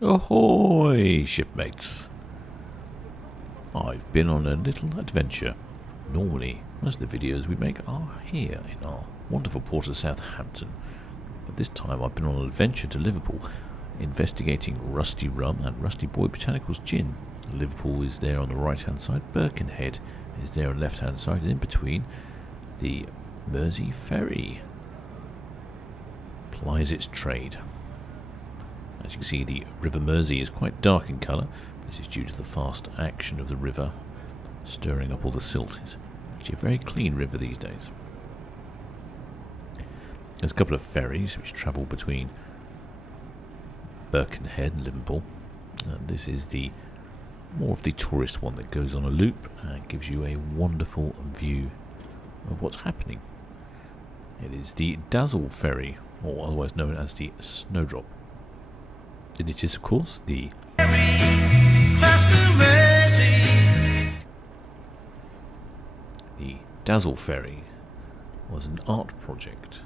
Ahoy, shipmates! I've been on a little adventure. Normally, most of the videos we make are here in our wonderful port of Southampton, but this time I've been on an adventure to Liverpool, investigating Rusty Rum and Rusty Buoy Botanical's gin. Liverpool is there on the right hand side, Birkenhead is there on the left hand side, and in between the Mersey ferry plies its trade. As you can see, the River Mersey is quite dark in colour. This is due to the fast action of the river stirring up all the silt. It's actually a very clean river these days. There's a couple of ferries which travel between Birkenhead and Liverpool. This is the more of the tourist one that goes on a loop and gives you a wonderful view of what's happening. It is the Dazzle ferry, or otherwise known as the Snowdrop. And it is, of course, the Ferry Across The Mersey. The Dazzle ferry was an art project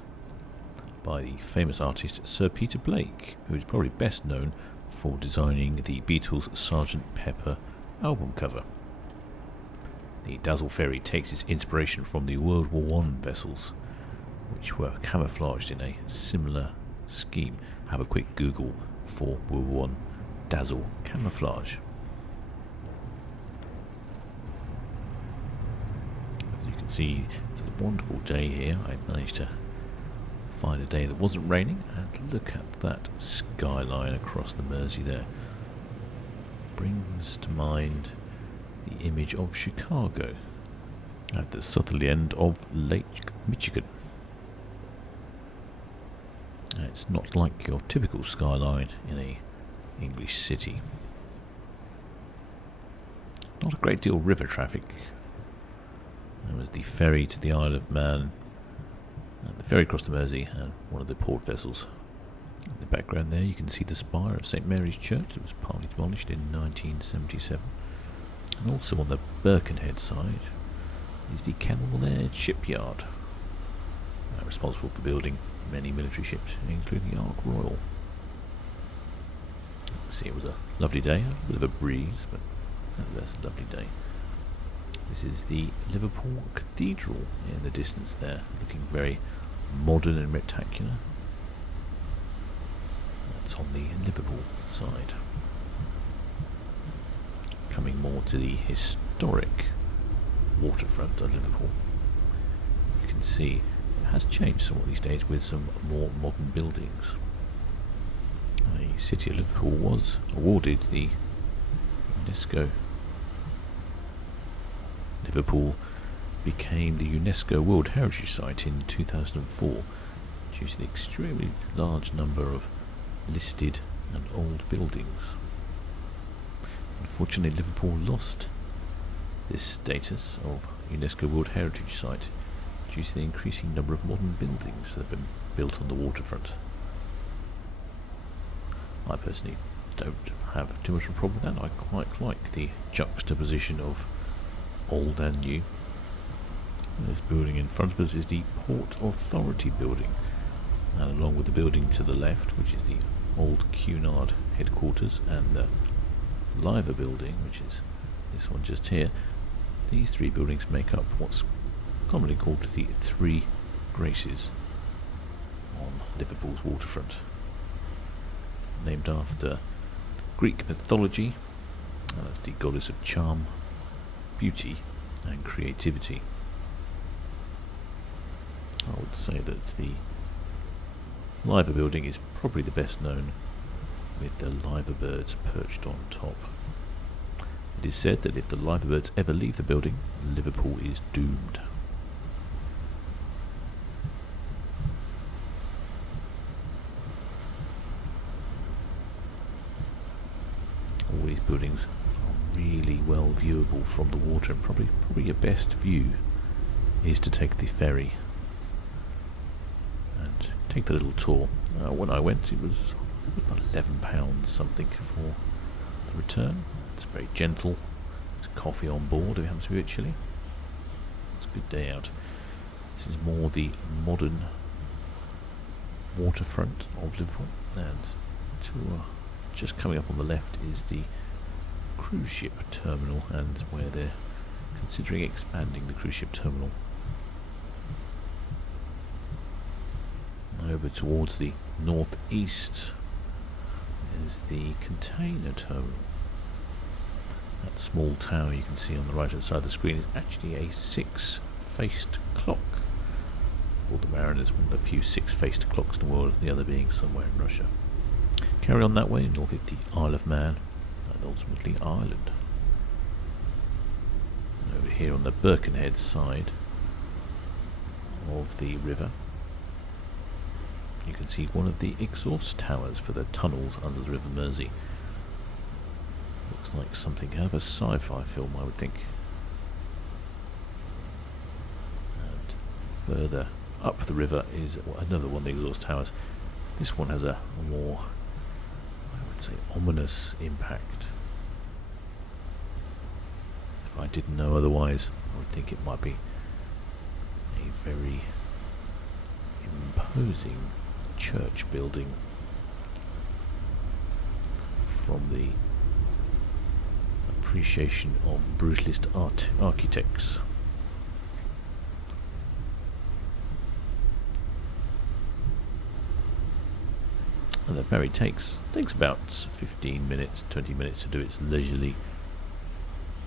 by the famous artist Sir Peter Blake, who is probably best known for designing the Beatles' Sgt. Pepper album cover. The Dazzle ferry takes its inspiration from the World War I vessels, which were camouflaged in a similar scheme. Have a quick Google for World War I Dazzle camouflage. As you can see, it's a wonderful day here. I managed to find a day that wasn't raining, and look at that skyline across the Mersey there. Brings to mind the image of Chicago at the southerly end of Lake Michigan. It's not like your typical skyline in a English city. Not a great deal of river traffic. There was the ferry to the Isle of Man, and the ferry across the Mersey, and one of the port vessels. In the background there you can see the spire of St Mary's Church that was partly demolished in 1977. And also on the Birkenhead side is the Kenilworth Shipyard, responsible for building many military ships, including the Ark Royal. See, it was a lovely day, a bit of a breeze, but nevertheless a lovely day. This is the Liverpool Cathedral in the distance there, looking very modern and rectangular. That's on the Liverpool side. Coming more to the historic waterfront of Liverpool, you can see has changed somewhat these days with some more modern buildings. The city of Liverpool was awarded the UNESCO. Liverpool became the UNESCO World Heritage Site in 2004 due to the extremely large number of listed and old buildings. Unfortunately, Liverpool lost this status of UNESCO World Heritage Site due to the increasing number of modern buildings that have been built on the waterfront. I personally don't have too much of a problem with that. I quite like the juxtaposition of old and new. This building in front of us is the Port Authority building, and along with the building to the left, which is the old Cunard headquarters, and the Liver building, which is this one just here, these three buildings make up what's commonly called the Three Graces on Liverpool's waterfront, named after Greek mythology, and that's the goddess of charm, beauty and creativity. I would say that the Liver building is probably the best known, with the liver birds perched on top. It is said that if the liver birds ever leave the building, Liverpool is doomed. All these buildings are really well viewable from the water, and probably your best view is to take the ferry and take the little tour. When I went, it was about £11 something for the return. It's very gentle. There's coffee on board if it happens to be a bit chilly. It's a good day out. This is more the modern waterfront of Liverpool, and to just coming up on the left is the cruise ship terminal, and where they're considering expanding the cruise ship terminal. Over towards the northeast is the container terminal. That small tower you can see on the right hand side of the screen is actually a 6-faced clock for the mariners, one of the few 6-faced clocks in the world, the other being somewhere in Russia. Carry on that way and you'll hit the Isle of Man and ultimately Ireland. Over here on the Birkenhead side of the river, you can see one of the exhaust towers for the tunnels under the River Mersey. Looks like something out of a sci-fi film, I would think. And further up the river is another one of the exhaust towers. This one has a more, I would say, ominous impact. If I didn't know otherwise, I would think it might be a very imposing church building from the appreciation of brutalist architects. And the ferry takes about 15 minutes, 20 minutes to do its leisurely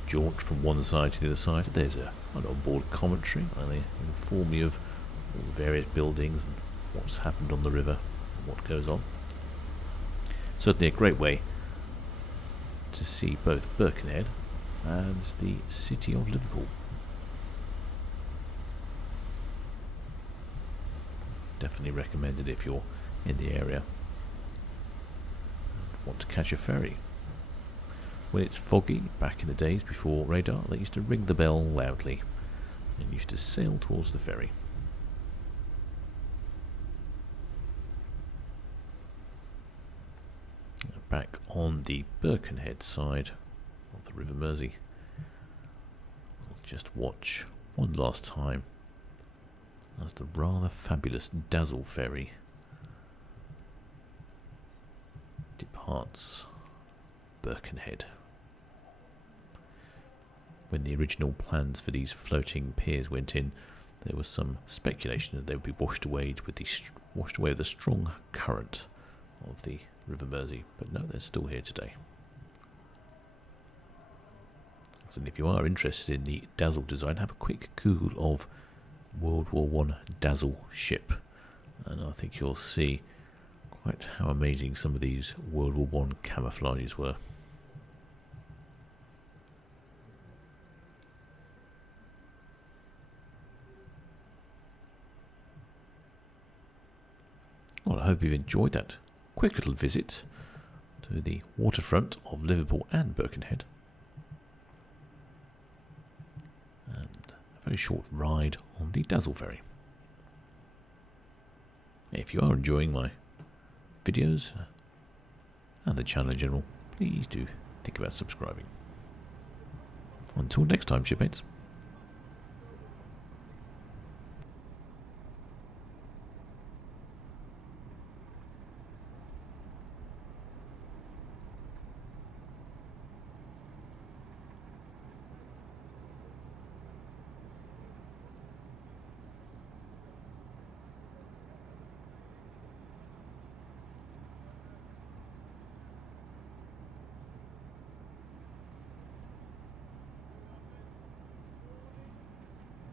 jaunt from one side to the other side. There's an onboard commentary, and they inform you of all the various buildings and what's happened on the river and what goes on. Certainly a great way to see both Birkenhead and the city of Liverpool. Definitely recommended if you're in the area and want to catch a ferry. When it's foggy, back in the days before radar, they used to ring the bell loudly and used to sail towards the ferry. Back on the Birkenhead side of the River Mersey, we'll just watch one last time as the rather fabulous Dazzle ferry departs Birkenhead. When the original plans for these floating piers went in, there was some speculation that they would be washed away with the strong current of the River Mersey, but no, they're still here today. So if you are interested in the Dazzle design, have a quick Google of World War I Dazzle ship, and I think you'll see quite how amazing some of these World War I camouflages were. Well, I hope you've enjoyed that quick little visit to the waterfront of Liverpool and Birkenhead, and a very short ride on the Dazzle ferry. If you are enjoying my videos and the channel in general, please do think about subscribing. Until next time, shipmates.